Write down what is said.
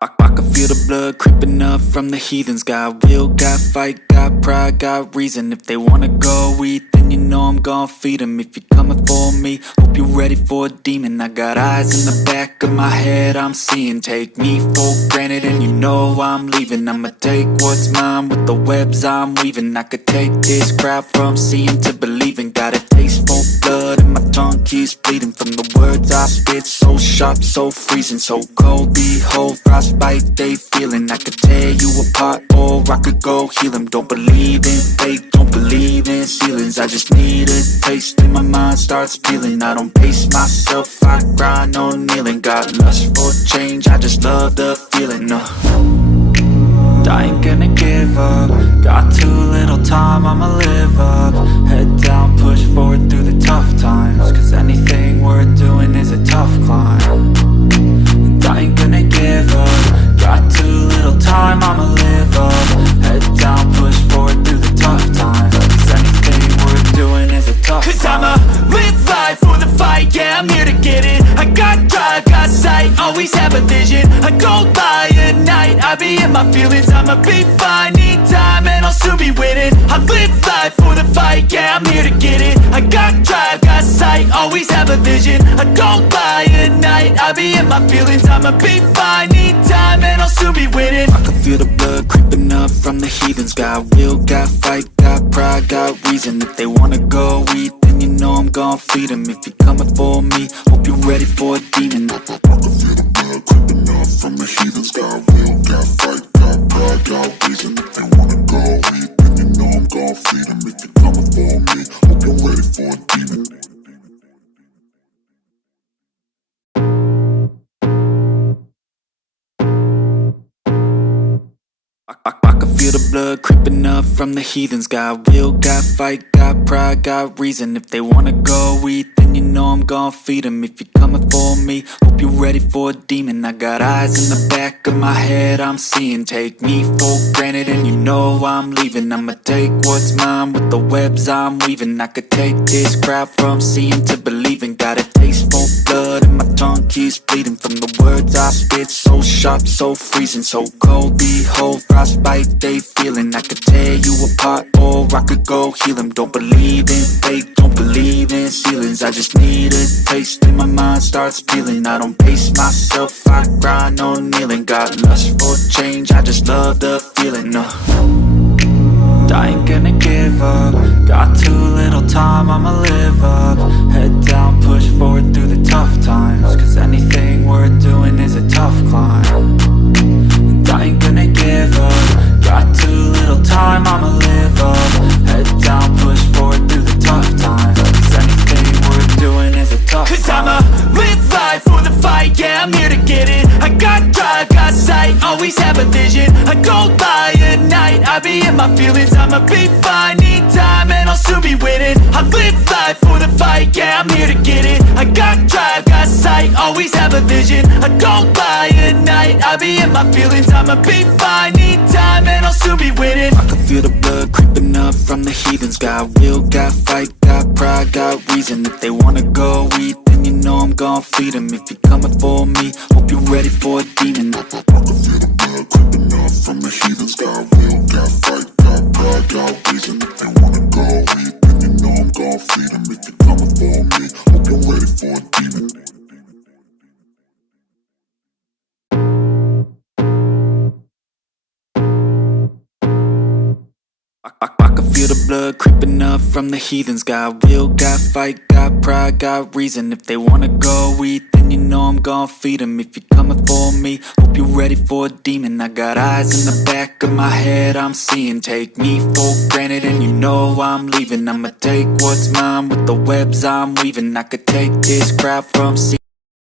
I can feel the blood creeping up from the heathens. Got will, got fight, got pride, got reason. If they wanna go eat, then you know I'm gon' feed them. If you're coming for me, hope you're ready for a demon. I got eyes in the back of my head, I'm seeing. Take me for granted and you know I'm leaving. I'ma take what's mine with the webs I'm weaving. I could take this crowd from seeing to believing. Got a taste for blood and my tongue keeps bleeding from the words I spit. So sharp, so freezing, so cold. Behold, frostbite they feeling. I could tear you apart or I could go heal them. Don't believe in fate, don't believe in ceilings. I just need a taste and my mind starts peeling. I don't pace myself, I grind on kneeling. Got lust for change, I just love the feeling. I ain't gonna give up. Got too little time, I'ma live up. Head down, push forward through the tough times. Cause anything worth doing is a tough climb. And I ain't gonna give up. Got too little time, I'ma live up. Head down, push forward through the tough times. Cause anything worth doing is a tough climb. Cause I'ma live life for the fight, yeah, I'm here to get it. I got drive, got sight, always have a vision. I go by at night, I be in my feelings. I'ma be fine, need time and I'll soon be winning. I live life for the fight, yeah, I'm here to get it. I got drive, got sight, always have a vision. I go by at night, I be in my feelings. I'ma be fine, need time and I'll soon be winning. I can feel the blood creeping up from the heathens. Got will, got fight, got pride, got reason. If they wanna go eat, then you know I'm gon' feed them. If you're coming for me, hope you're ready for a demon. I can feel the blood creeping up from the heathens. Got will, got fight, got pride, got reason. If they wanna go eat, then you know I'm gon' feed them. If you're coming for me, hope you're ready for a demon. I can feel the blood creeping up from the heathens. Got will, got fight, got pride, got reason. If they wanna go eat, then you know I'm gon' feed them. If you're coming for me, hope you're ready for a demon. I got eyes in the back of my head, I'm seeing. Take me for granted and you know I'm leaving. I'ma take what's mine with the webs I'm weaving. I could take this crowd from seeing to believing. Got a taste for blood and my tongue keeps bleeding from the words I spit. So sharp, so freezing, so cold. Behold, frostbite they feeling. I could tear you apart or I could go heal them. Don't believe in fate, don't believe in ceilings. I just need a taste and my mind starts peeling. I don't pace myself, I grind on kneeling. Got lust for change, I just love the feeling. I ain't gonna give up. Got too little time, I'ma live up. Head down, push forward through the tough times. Cause anything worth doing is a tough climb. And I ain't gonna give up. Got too little time, I'ma live up. Head down, push forward through the tough times. Cause anything worth doing is a tough climb. Cause I'ma live life for the fight, yeah, I'm here to get it. I got drive, got sight, always have a vision. I go by at night, I be in my feelings. I'ma be fine, need time and I'll soon be winning. I live life for the fight, yeah, I'm here to get it. I got drive, got sight, always have a vision. I go by at night, I be in my feelings. I'ma be fine, need time and I'll soon be winning. I can feel the blood creeping up from the heathens. Got will, got fight, got pride, got reason. If they wanna go eat, then you know I'm gon' feed them. If you're coming for me, hope you're ready for a demon. I can feel the blood creeping up from the heathens. Got will, got fight, got pride, got reason. If they wanna go eat, then you know I'm gon' feed them. If you're coming for me, hope you're ready for a demon. I can feel the blood creeping up from the heathens. Got will, got fight, got pride, got reason. If they wanna go eat, then you know I'm gon' feed them. If you're coming for me, hope you're ready for a demon. I got eyes in the back of my head, I'm seeing. Take me for granted and you know I'm leaving. I'ma take what's mine with the webs I'm weaving. I could take this crowd from seeing.